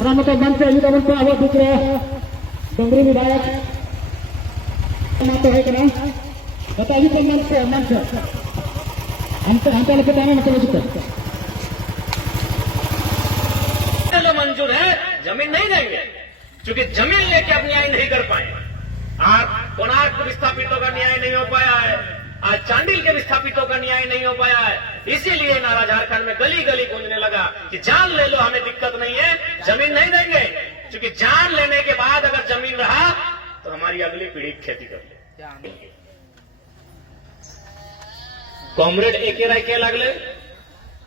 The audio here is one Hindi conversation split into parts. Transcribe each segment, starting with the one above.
रामतो मंच युद्ध को आवाज दूसरे डोंगरी विधायक तो है कि नहीं बताइए तो मंच हमको लेके जाने मतलब मंजूर है, जमीन नहीं देंगे क्योंकि जमीन लेके अब न्याय नहीं कर पाए। आज कोणार्क विस्थापितों का न्याय नहीं हो पाया है, आज चांडिल के विस्थापितों का न्याय नहीं हो पाया है। इसीलिए नारा झारखंड में गली गली गूंजने लगा कि जान ले लो, हमें दिक्कत नहीं है, जमीन नहीं देंगे क्योंकि जान लेने के बाद अगर जमीन रहा तो हमारी अगली पीढ़ी खेती कर ले। कॉमरेड एके लगले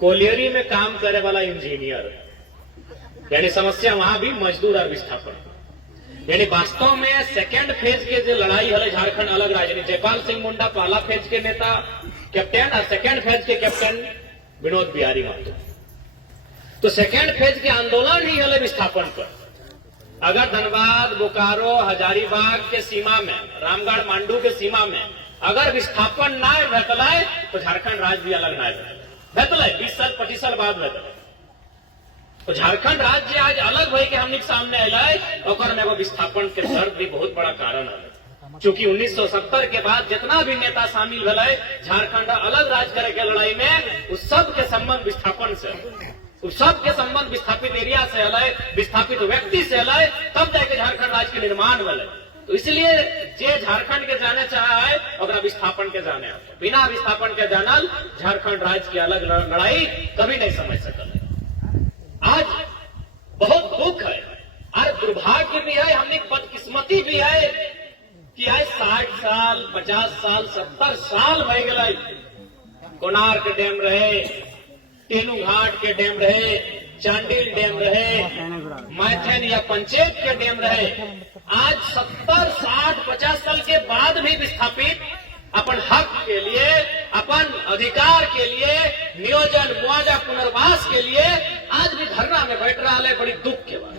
कोलियरी में काम करे वाला इंजीनियर, यानी समस्या वहां भी मजदूर और विस्थापन, यानी वास्तव में सेकेंड फेज के जो लड़ाई है झारखंड अलग राजनीति। जयपाल सिंह मुंडा पहला फेज के नेता कैप्टन और सेकेंड फेज के कैप्टन विनोद बिहारी महतो। तो सेकेंड फेज के आंदोलन ही है विस्थापन पर। अगर धनबाद, बोकारो, हजारीबाग के सीमा में, रामगढ़, मांडू के सीमा में अगर विस्थापन ना भेटल तो झारखंड राज्य भी अलग ना भेटल 20 साल 25 साल बाद भेटल। तो झारखंड राज्य आज अलग हो के हमने सामने अल वो विस्थापन के दर्द भी बहुत बड़ा कारण है। चूंकि 1970 के बाद जितना भी नेता शामिल भले झारखंड अलग राज्य करे के लड़ाई में, उस सब के संबंध विस्थापन से, उस सब के संबंध विस्थापित एरिया से अलग, विस्थापित व्यक्ति से अलग, तब जाके झारखंड राज्य के निर्माण भले। तो इसलिए जे झारखंड के जाने चाहा है और विस्थापन के जाने, बिना विस्थापन के जानल झारखंड राज्य की अलग लड़ाई कभी नहीं समझ सकल। आज बहुत दुख है और दुर्भाग्य भी है, हमने बदकिस्मती भी है कि आज 60 साल 50 साल 70 साल हो गए कोणार्क डैम रहे, तेनू घाट के डैम रहे, चांडिल डैम रहे, मैथन या पंचायत के डैम रहे। आज 70 60 50 साल के बाद भी विस्थापित अपन हक के लिए, अपन अधिकार के लिए, नियोजन मुआवजा पुनर्वास के लिए आज भी धरना में बैठ रहा है। बड़ी दुख के बात।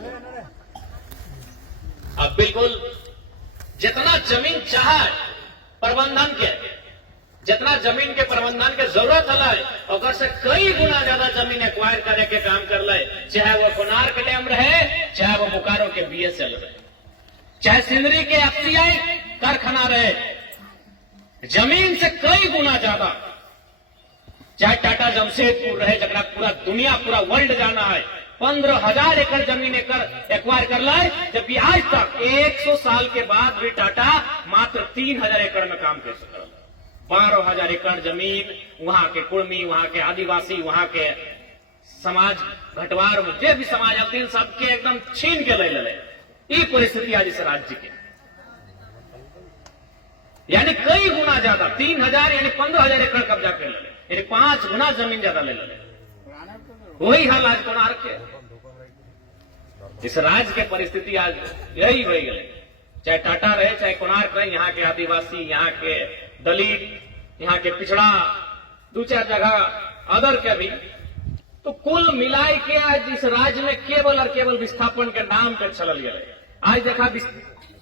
अब बिल्कुल जितना जमीन चाहे प्रबंधन के, जितना जमीन के प्रबंधन के जरूरत है और से कई गुना ज्यादा जमीन एक्वायर करे के काम कर ले, चाहे वो कोणार्क डैम रहे, चाहे वो बोकारो के बीएसएल रहे, चाहे सिंदरी के एफसीआई कारखाना रहे, जमीन से कई गुना ज्यादा, चाहे टाटा जमशेदपुर रहे जरा पूरा दुनिया पूरा वर्ल्ड जाना है, 15,000 एकड़ जमीन एक्वायर कर लाए, जबकि आज तक 100 साल के बाद भी टाटा मात्र 3,000 एकड़ में काम कर सकता। 12,000 एकड़ जमीन वहां के कुर्मी, वहां के आदिवासी, वहां के समाज घटवार जो भी समाज आते हैं सबके एकदम छीन के ले ले। ये परिस्थिति आज इस राज्य की, यानी कई गुना ज्यादा, 3,000 यानी 15,000 एकड़ कब्जा कर ले, यानी 5 गुना जमीन ज्यादा ले ले। वही हाल आज कोणार्क के, इस राज्य के परिस्थिति आज यही हो गई। चाहे टाटा रहे, चाहे कोणार्क रहे, यहाँ के आदिवासी, यहाँ के दलित, यहाँ के पिछड़ा, 2-4 जगह अदर के भी, तो कुल मिलाए के आज इस राज्य में केवल और केवल विस्थापन के नाम पे चलल गए। आज देखा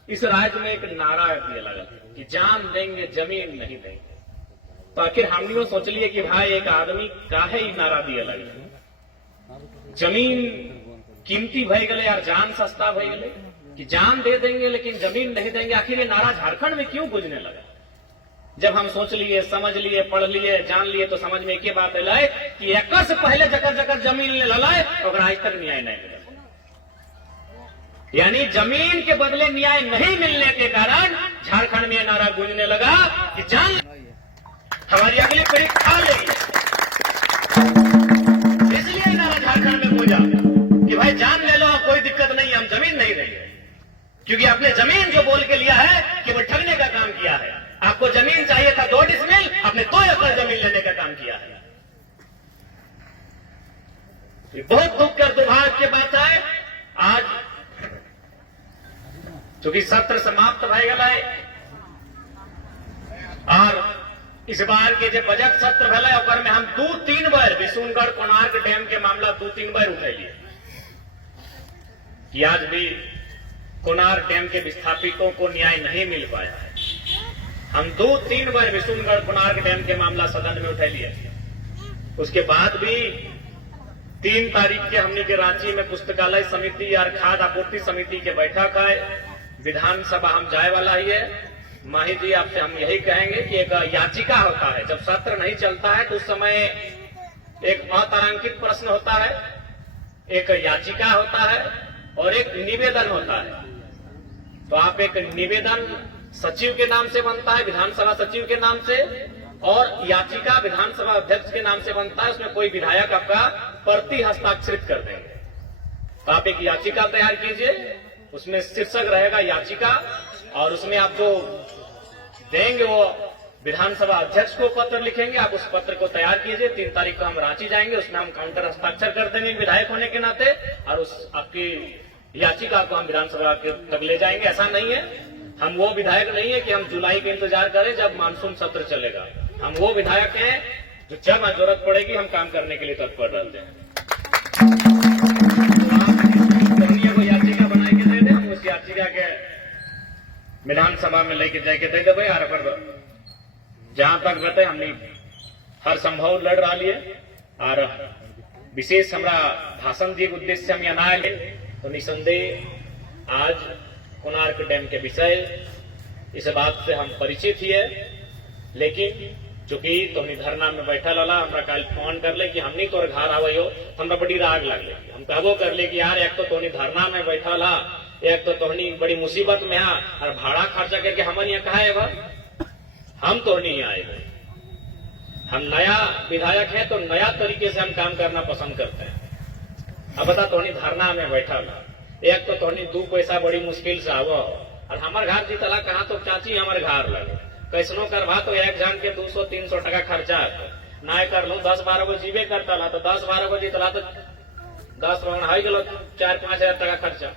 इस राज्य में एक नारा दिया लगा कि जान देंगे जमीन नहीं देंगे। तो आखिर हमने सोच लिए कि भाई एक आदमी काहे ही नारा दिया लगे, जमीन कीमती भय गले और जान सस्ता भय गले कि जान दे देंगे लेकिन जमीन नहीं देंगे। आखिर ये नारा झारखंड में क्यों गूंजने लगा? जब हम सोच लिए, समझ लिए, पढ़ लिए, जान लिए तो समझ में एक ही बात है कि एक से पहले जकर जकर जमीन ले ललाए और आज तक न्याय नहीं मिला। यानी जमीन के बदले न्याय नहीं मिलने के कारण झारखंड में नारा गूंजने लगा कि जान हमारी अगली पीढ़ी खा लेगी। इसलिए नारा झारखंड में गूंजा कि भाई जान ले लो, कोई दिक्कत नहीं, हम जमीन नहीं देंगे। क्योंकि आपने जमीन जो बोल के लिया है कि वो ठगने का काम किया है। आपको जमीन चाहिए था 2 डिसमिल, आपने 2 एकड़ जमीन लेने का काम किया है। ये बहुत दुख और दुर्भाग्य की बात है। आज चूंकि सत्र समाप्त हो गया और इस बार के जो बजट सत्र भले ओकर में हम 2-3 बार विशुनगढ़ कोणार्क डैम के मामला 2-3 बार उठैलिए कि आज भी कोणार्क डैम के विस्थापितों को न्याय नहीं मिल पाया है। हम 2-3 बार विशुनगढ़ कोणार्क डैम के मामला सदन में उठैलिए, उसके बाद भी 3 तारीख के हमने के रांची में पुस्तकालय समिति और खाद्य आपूर्ति समिति के बैठक है। विधानसभा हम जाए वाला ही है। माही जी आपसे हम यही कहेंगे कि एक याचिका होता है, जब सत्र नहीं चलता है तो उस समय एक अतारांकित प्रश्न होता है, एक याचिका होता है और एक निवेदन होता है। तो आप एक निवेदन सचिव के नाम से बनता है, विधानसभा सचिव के नाम से, और याचिका विधानसभा अध्यक्ष के नाम से बनता है। उसमें कोई विधायक आपका प्रति हस्ताक्षरित कर देंगे। तो आप एक याचिका तैयार कीजिए, उसमें शीर्षक रहेगा याचिका, और उसमें आप जो देंगे वो विधानसभा अध्यक्ष को पत्र लिखेंगे। आप उस पत्र को तैयार कीजिए। 3 तारीख को हम रांची जाएंगे, उसमें हम काउंटर हस्ताक्षर कर देंगे विधायक होने के नाते, और उस आपकी याचिका को हम विधानसभा के तक ले जाएंगे। ऐसा नहीं है, हम वो विधायक नहीं है कि हम जुलाई का इंतजार करें जब मानसून सत्र चलेगा। हम वो विधायक हैं जो जब जरूरत पड़ेगी हम काम करने के लिए तत्पर रहते हैं। तो याचिका बना के दे दें, उस याचिका के विधानसभा में लेके जाके दे देवे। और अगर जहां तक बते हमने हर संभव लड़ रहा लिए, और विशेष हमारा भाषण दिए उद्देश्य हम यहाँ आए, तो निसंदेह आज कोणार्क डैम के विषय इस बात से हम परिचित ही है। लेकिन चूंकि तुमने धरना में बैठा लाला हमरा कल फोन कर ले कि हमनी तोर घर आवे हो, हमरा बड़ी राग लग ले। हम कहबो कर ले कि यार एक तो तोनी धरना में बैठा ला, एक तो तोहनी बड़ी मुसीबत में है, और भाड़ा खर्चा करके हमन यहाँ कहा है, हम तो नहीं आए। हम नया विधायक है तो नया तरीके से हम काम करना पसंद करते हैं। अब बता तोहनी धरना में बैठा ला, एक तो तोहनी 2 पैसा बड़ी मुश्किल से आवो, और हमारे घर जीतला कहा तो चाची हमारे घर लगे कैसनो करवा तो एक जन के 200-300 टका खर्चा है। ना कर लो 10-12 गो जीवे करता ला, तो 10-12 गो जीतला तो 10 रोहन हाई गलो 4-5 हजार टका खर्चा।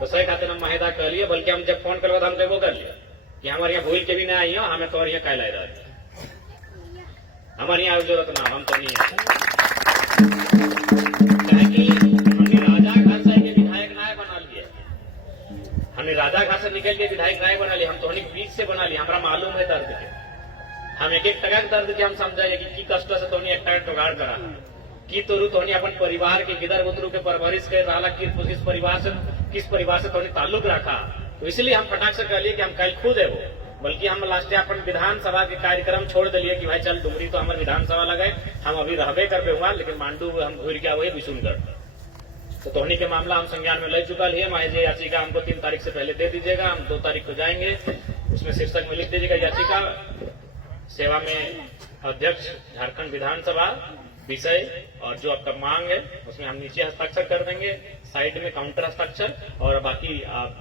तो सही खातिर हम महिदा कर लिए, बल्कि हम जब फोन करवा तो हम देवो कर लिया कि हमारे यहाँ भूल के भी ना आई हो, हमें तो यहाँ कह रहा है हमारे यहाँ जरूरत ना, हम तो नहीं है। हमने राजा घर से विधायक नाय बना लिए, हमने राजा घर से निकल के विधायक नाय बना लिया, हम तो बीच से बना लिया। हमारा मालूम है दर्द के, हम एक टका के दर्द के हम समझाइए कि कष्ट से तो 1 टका जुगाड़ करा की तोरू तो अपन परिवार के गिदर बुदरू के परवरिश कर रहा, किस परिवार से तो ताल्लुक रखा। तो इसलिए हम फटाक से कह लिए कि हम कल खुद है वो, बल्कि हम लास्ट अपन विधानसभा के कार्यक्रम छोड़ दिलिए कि भाई चल डुमरी तो हमारे विधानसभा लगे, हम अभी रहबे कर हुआ, लेकिन मांडू हम घूर के वही विशुनगढ़। तो तोहनी के मामला हम संज्ञान में ले चुका है। माहे जी याचिका हमको 3 तारीख से पहले दे दीजिएगा, हम 2 तारीख को जाएंगे। उसमें शीर्षक में लिख दीजिएगा याचिका सेवा में अध्यक्ष झारखंड विधानसभा विषय, और जो आपका मांग है उसमें हम नीचे हस्ताक्षर कर देंगे, साइड में काउंटर हस्ताक्षर, और बाकी आप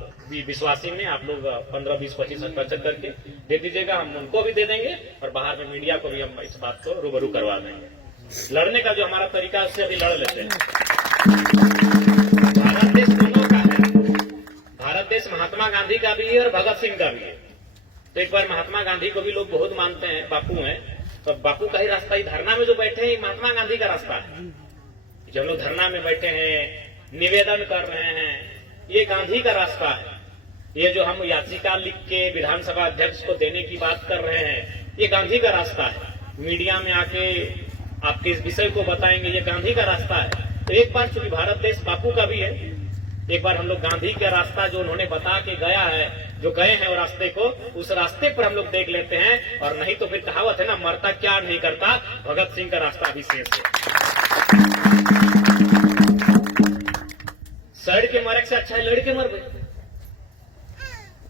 विश्वासी में आप लोग 15-20-25 हस्ताक्षर करके दे दीजिएगा। हम उनको भी दे देंगे, और बाहर में मीडिया को भी हम इस बात को रूबरू करवा देंगे। लड़ने का जो हमारा तरीका है उससे अभी लड़ लेते हैं। भारत देश दोनों का है, भारत देश महात्मा गांधी का भी है और भगत सिंह का भी है। तो एक बार महात्मा गांधी को भी लोग बहुत मानते हैं, बापू हैं, तो बापू का ही रास्ता, ही धरना में जो बैठे हैं महात्मा गांधी का रास्ता है। जो लोग धरना में बैठे हैं, निवेदन कर रहे हैं, ये गांधी का रास्ता है। ये जो हम याचिका लिख के विधानसभा अध्यक्ष को देने की बात कर रहे हैं, ये गांधी का रास्ता है। मीडिया में आके आपके इस विषय को बताएंगे, ये गांधी का रास्ता है। तो एक बार चूंकि भारत देश बापू का भी है, एक बार हम लोग गांधी का रास्ता जो उन्होंने बता के गया है, जो गए हैं वो रास्ते को, उस रास्ते पर हम लोग देख लेते हैं। और नहीं तो फिर कहावत है ना, मरता क्या नहीं करता, भगत सिंह का रास्ता अभी शेष है। सड़ के मरे से अच्छा है लड़ के मर गए।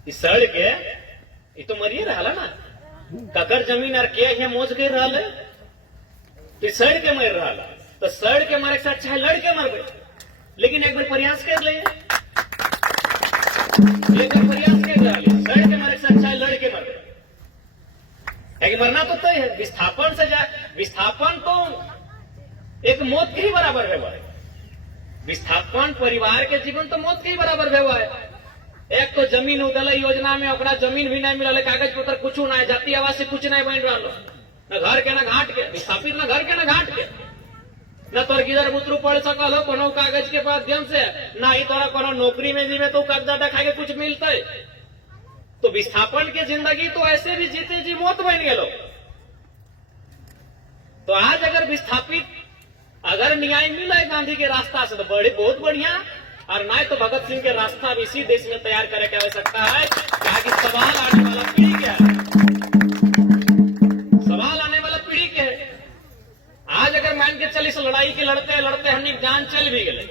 इस सड़ के ये तो मरिए रहा ना, ककर जमीन और के है मोज के रहा, तो सड़ के मर रहा, तो सड़ के मरे से अच्छा है लड़ के मर गए। लेकिन एक बार प्रयास कर ले, एक बार प्रयास कर ले, सड़ के मरे से अच्छा है लड़ के मर गए। मरना तो तय है, विस्थापन से जाए, विस्थापन तो एक मौत के ही बराबर है। विस्थापन परिवार के जीवन तो मौत के ही बराबर है। एक तो जमीन उदल योजना में ओकरा जमीन भी नहीं मिलल, कागज पत्र कुछ ना है, जाति आवास से कुछ नहीं बन रहा, न घर के न घाट के, विस्थापित न घर के न घाट के, न तोर किधर बुतरू पढ़ सकल हो कोनो कागज के माध्यम से, ना ही तोरा कोनो नौकरी में जी में तो कब्जा देखा के कुछ मिलता है। तो विस्थापन के जिंदगी तो ऐसे भी जीते जी मौत बन गए। तो आज अगर विस्थापित अगर न्याय मिला है गांधी के रास्ता से तो बड़े बहुत बढ़िया, और ना तो भगत सिंह के रास्ता भी इसी देश में तैयार करे की आवश्यकता है। ताकि सवाल आने वाला पीढ़ी क्या है, सवाल आने वाला पीढ़ी क्या है। आज अगर मान के चल इस लड़ाई के लड़ते लड़ते हमने जान चल भी गए,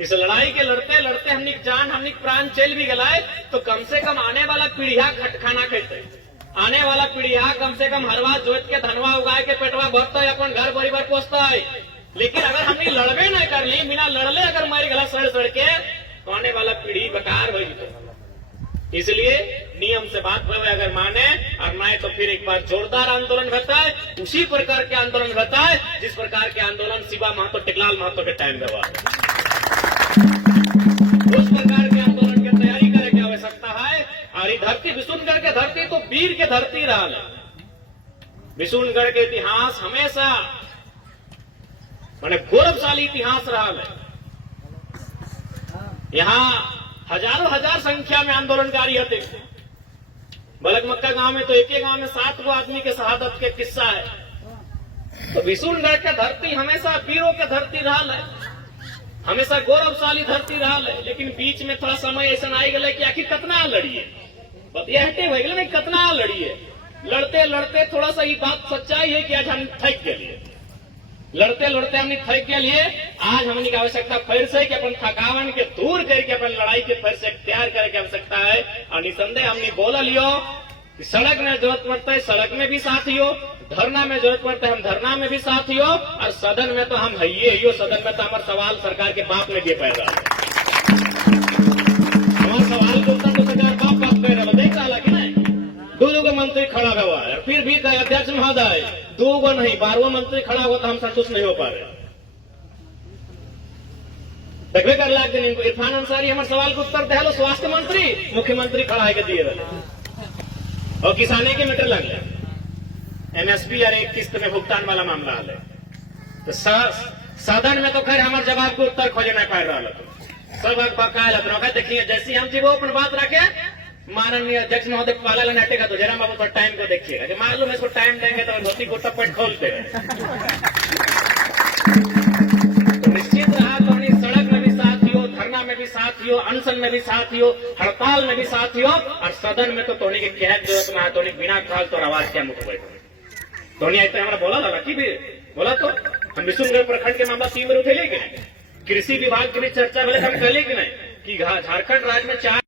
इस लड़ाई के लड़ते लड़ते हमने जान हमने प्राण चल भी गए, तो कम से कम आने वाला पीढ़िया खटखाना कहते, आने वाला पीढ़िया कम से कम हरवा जोत के धनवा उगाए के पेटवा भरता है, अपन घर परिवार पोसता है। लेकिन अगर हमने लड़बे न कर ली, बिना लड़ले अगर मारी गला सड़ सड़ के, तो आने वाला पीढ़ी बेकार हो जाए। इसलिए नियम से बात हुए अगर माने और माने तो फिर एक बार जोरदार आंदोलन होता है, उसी प्रकार के आंदोलन होता है जिस प्रकार के आंदोलन शिवा महतो टिकलाल महतो के टाइम में हुआ। उस प्रकार के आंदोलन की तैयारी करे की आवश्यकता है। और ये धरती विशुनगढ़ के धरती तो वीर के धरती रहा है। विशुनगढ़ के इतिहास हमेशा माने गौरवशाली इतिहास रहा है। यहाँ हजारों हजार संख्या में आंदोलनकारी होते। बलगमक्का गांव में तो एक ही गांव में 7 गो आदमी के शहादत के किस्सा है। तो विशुनगढ़ के धरती हमेशा वीरों के धरती रहा है, हमेशा गौरवशाली धरती रहा है। लेकिन बीच में थोड़ा समय ऐसा आई गए कि आखिर कितना लड़िए, बतिया हटे हो गए कितना लड़िए। लड़ते लड़ते थोड़ा सा ये बात सच्चाई है कि आज हम थक गए, लड़ते लड़ते हमने थक के लिए आज हमने की आवश्यकता फिर से कि अपन थकावन के दूर करके अपन लड़ाई के फिर से तैयार करे की आवश्यकता है। और निसंदेह हमने बोला लियो कि सड़क में जरूरत पड़ता है सड़क में भी साथ हो, धरना में जरूरत पड़ता है हम धरना में भी साथ हो, और सदन में तो हम है सदन में तो हमारे सवाल सरकार के बाप में दिए पैदा हमारे सवाल के उत्तर तो सरकार बाप दे रहा देख रहा कि नहीं। 2 मंत्री खड़ा हुआ है, फिर भी अध्यक्ष महोदय 2 नहीं 12वां मंत्री खड़ा हुआ तो हम संतुष्ट नहीं हो पा रहे। देखिए कर लाख दिन इनको इरफान अंसारी हमारे सवाल के उत्तर दे लो, स्वास्थ्य मंत्री मुख्यमंत्री खड़ा है दिए रहे। और किसाने के मीटर लग गए एमएसपी और एक किस्त में भुगतान वाला मामला है। तो सदन में तो खैर हमारे जवाब को उत्तर खोजे नहीं पा रहा सब बकाया। देखिए जैसे हम जी वो अपन बात रखे माननीय अध्यक्ष महोदय पाला नाटेगा तो जरा बाबू टाइम को देखिएगा कि मालूम है इसको टाइम देंगे तो धोती को टपट खोलते हैं। तो निश्चित रहा तो सड़क में भी साथ हो, धरना में भी साथ हो, अनशन में भी साथ हो, हड़ताल में भी साथ हो, और सदन में तो तोनी के क्या जरूरत में तोनी बिना खाल तो आवाज क्या मुख बैठे तोनी आते हमारा बोला था कि भी बोला तो हम विशुनगढ़ प्रखंड के मामला 3 बार उठे कि नहीं, कृषि विभाग की भी चर्चा पहले हम कहले कि नहीं कि झारखंड राज्य में 4